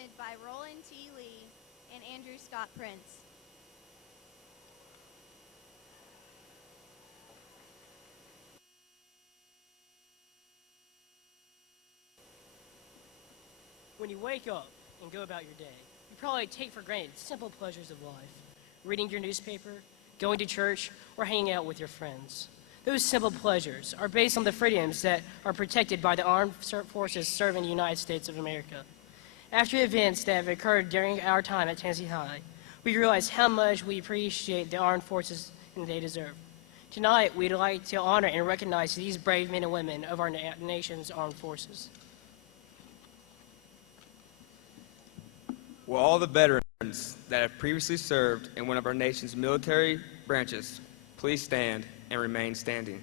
presented by Roland T. Lee and Andrew Scott Prince. When you wake up and go about your day, you probably take for granted simple pleasures of life. Reading your newspaper, going to church, or hanging out with your friends. Those simple pleasures are based on the freedoms that are protected by the armed forces serving the United States of America. After events that have occurred during our time at Tennessee High, we realize how much we appreciate the armed forces and they deserve. Tonight, we'd like to honor and recognize these brave men and women of our nation's armed forces. Will all the veterans that have previously served in one of our nation's military branches please stand and remain standing.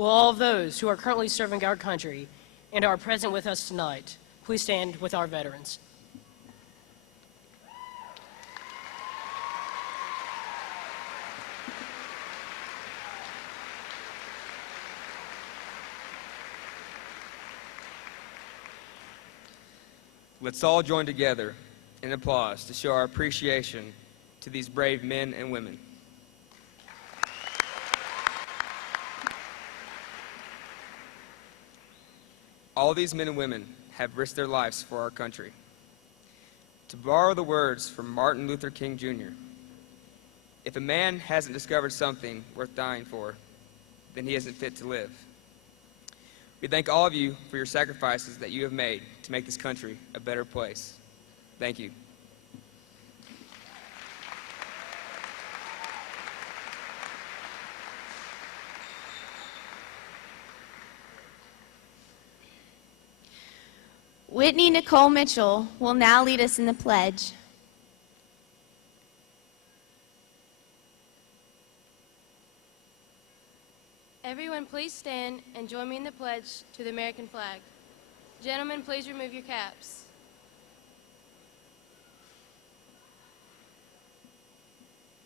Will all of those who are currently serving our country and are present with us tonight please stand with our veterans. Let's all join together in applause to show our appreciation to these brave men and women. All these men and women have risked their lives for our country. To borrow the words from Martin Luther King Jr., if a man hasn't discovered something worth dying for, then he isn't fit to live. We thank all of you for your sacrifices that you have made to make this country a better place. Thank you. Whitney Nicole Mitchell will now lead us in the pledge. Everyone, please stand and join me in the pledge to the American flag. Gentlemen, please remove your caps.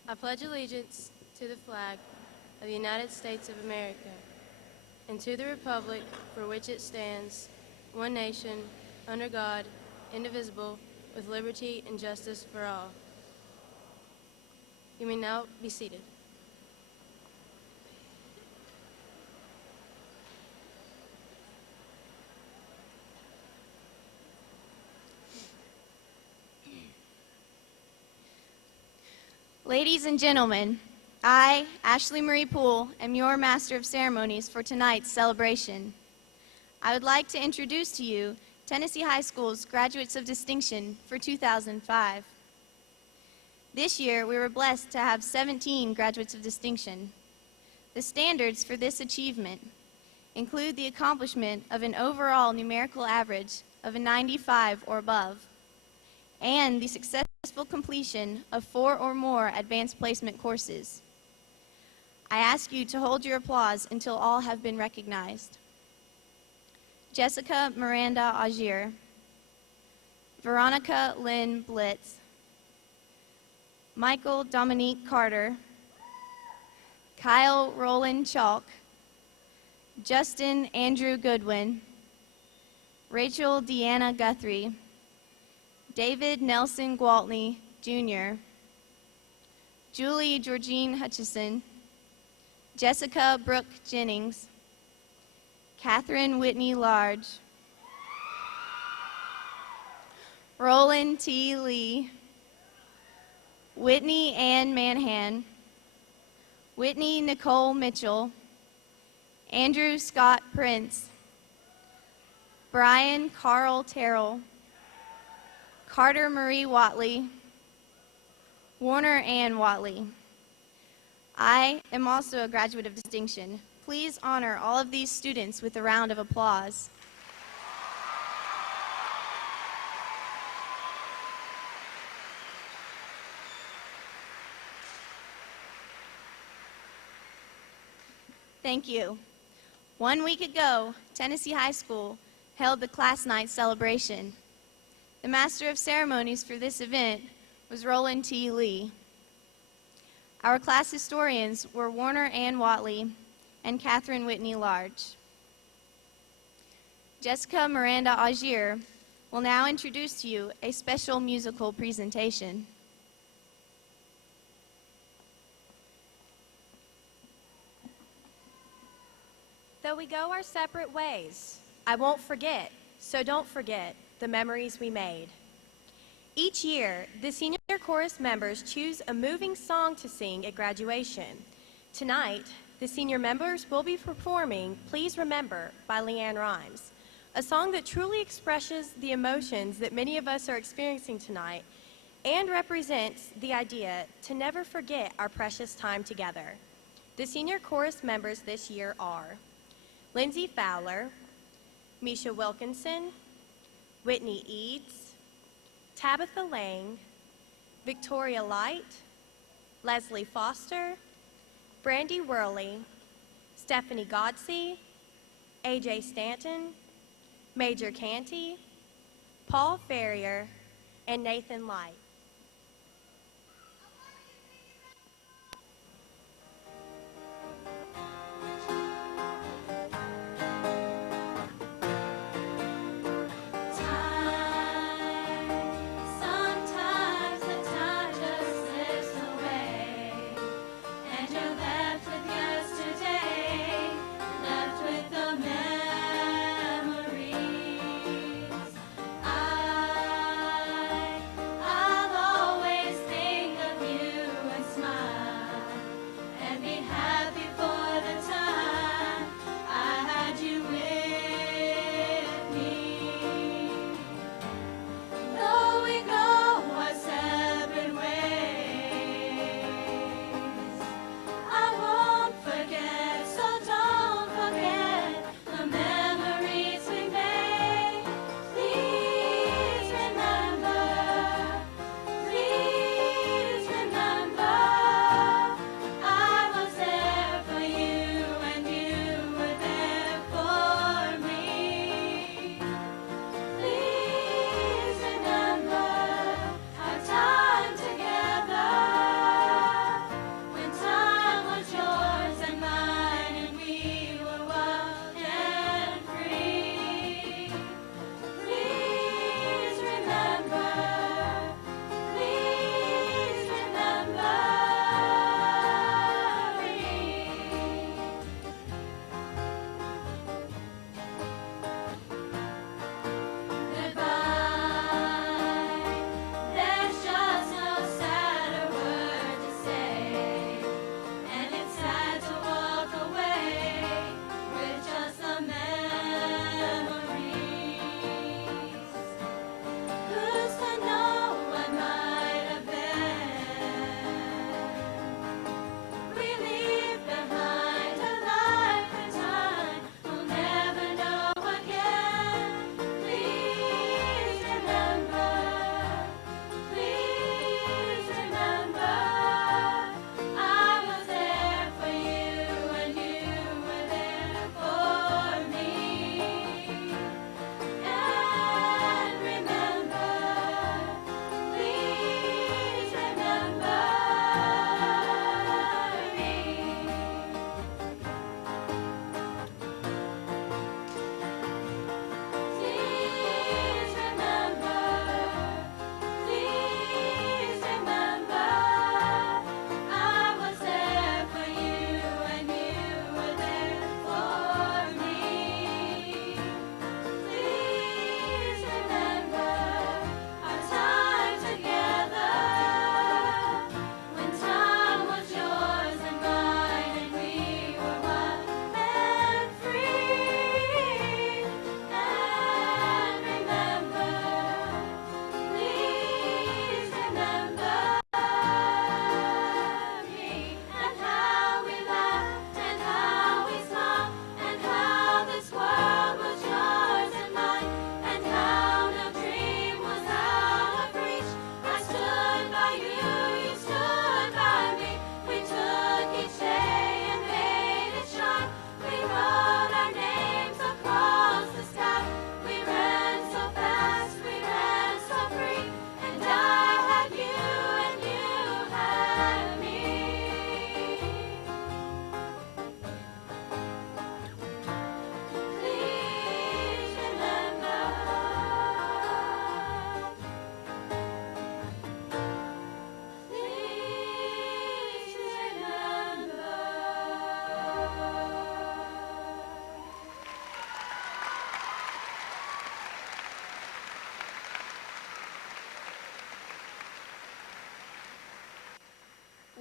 I pledge allegiance to the flag of the United States of America and to the republic for which it stands, one nation, under God, indivisible, with liberty and justice for all. You may now be seated. Ladies and gentlemen, I, Ashley Marie Poole, am your Master of Ceremonies for tonight's celebration. I would like to introduce to you Tennessee High School's Graduates of Distinction for 2005. This year, we were blessed to have 17 Graduates of Distinction. The standards for this achievement include the accomplishment of an overall numerical average of a 95 or above, and the successful completion of 4 or more advanced placement courses. I ask you to hold your applause until all have been recognized. Jessica Miranda Agier, Veronica Lynn Blitz, Michael Dominique Carter, Kyle Roland Chalk, Justin Andrew Goodwin, Rachel Deanna Guthrie, David Nelson Gwaltney, Jr., Julie Georgine Hutchison, Jessica Brooke Jennings, Catherine Whitney Large, Roland T. Lee, Whitney Ann Manhan, Whitney Nicole Mitchell, Andrew Scott Prince, Brian Carl Terrell, Carter Marie Watley, Warner Ann Watley. I am also a graduate of distinction. Please honor all of these students with a round of applause. Thank you. 1 week ago, Tennessee High School held the class night celebration. The master of ceremonies for this event was Roland T. Lee. Our class historians were Warner Ann Watley and Catherine Whitney Large. Jessica Miranda Augier will now introduce to you a special musical presentation. Though we go our separate ways, I won't forget, so don't forget, the memories we made. Each year, the senior chorus members choose a moving song to sing at graduation. Tonight, the senior members will be performing Please Remember by Leanne Rimes, a song that truly expresses the emotions that many of us are experiencing tonight and represents the idea to never forget our precious time together. The senior chorus members this year are Lindsay Fowler, Misha Wilkinson, Whitney Eads, Tabitha Lang, Victoria Light, Leslie Foster, Brandy Worley, Stephanie Godsey, AJ Stanton, Major Canty, Paul Ferrier, and Nathan Light. Sometimes the time just slips away, and you're left with yesterday, left with the memories. I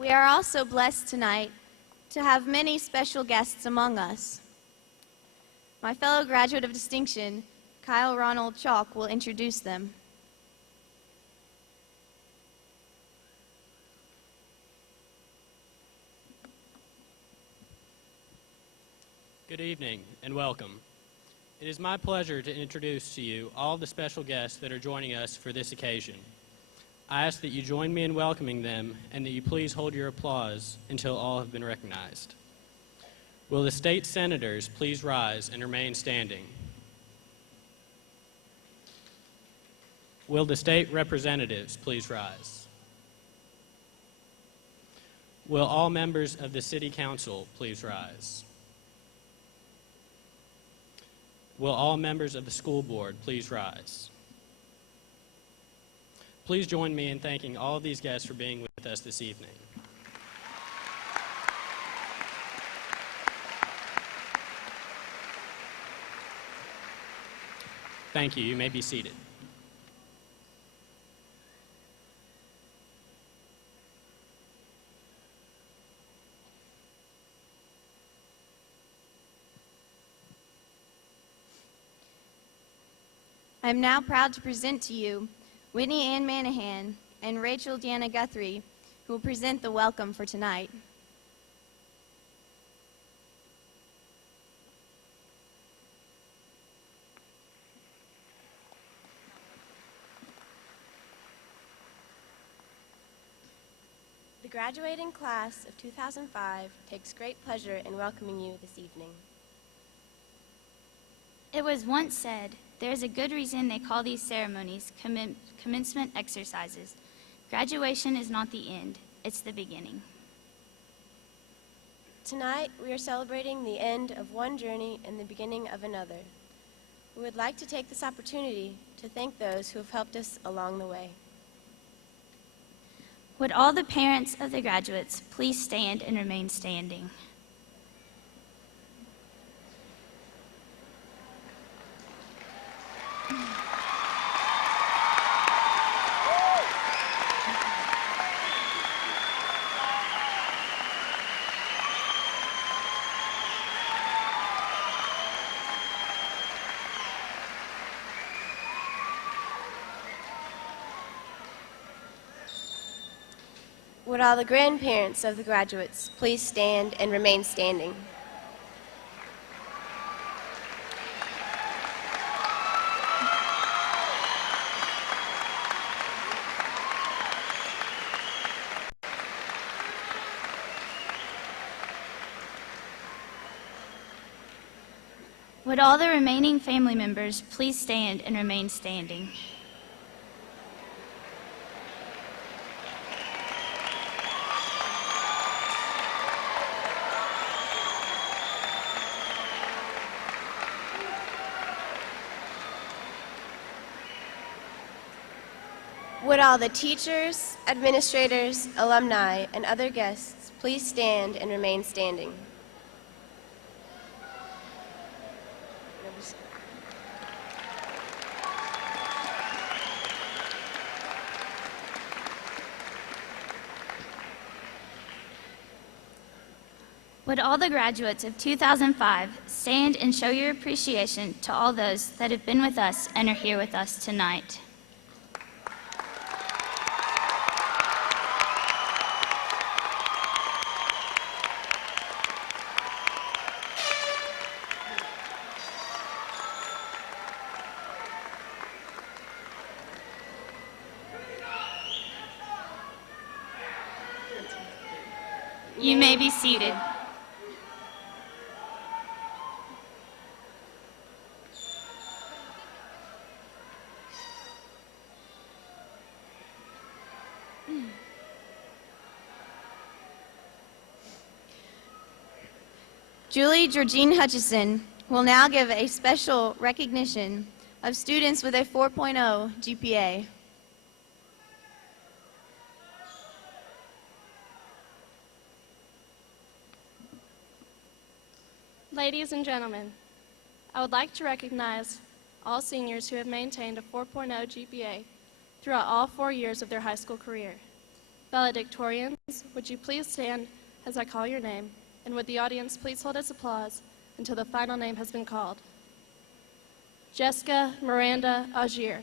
We are also blessed tonight to have many special guests among us. My fellow graduate of distinction, Kyle Ronald Chalk, will introduce them. Good evening and welcome. It is my pleasure to introduce to you all the special guests that are joining us for this occasion. I ask that you join me in welcoming them and that you please hold your applause until all have been recognized. Will the state senators please rise and remain standing? Will the state representatives please rise? Will all members of the City Council please rise? Will all members of the school board please rise? Please join me in thanking all of these guests for being with us this evening. Thank you. You may be seated. I am now proud to present to you Whitney Ann Manahan and Rachel Deanna Guthrie, who will present the welcome for tonight. The graduating class of 2005 takes great pleasure in welcoming you this evening. It was once said, there is a good reason they call these ceremonies commencement exercises. Graduation is not the end, it's the beginning. Tonight, we are celebrating the end of one journey and the beginning of another. We would like to take this opportunity to thank those who have helped us along the way. Would all the parents of the graduates please stand and remain standing? Would all the grandparents of the graduates please stand and remain standing? Would all the remaining family members please stand and remain standing? Would all the teachers, administrators, alumni, and other guests please stand and remain standing? Would all the graduates of 2005 stand and show your appreciation to all those that have been with us and are here with us tonight? You may be seated. Julie Georgine Hutchison will now give a special recognition of students with a 4.0 GPA. Ladies and gentlemen, I would like to recognize all seniors who have maintained a 4.0 GPA throughout all 4 years of their high school career. Valedictorians, would you please stand as I call your name, and would the audience please hold its applause until the final name has been called? Jessica Miranda Augier.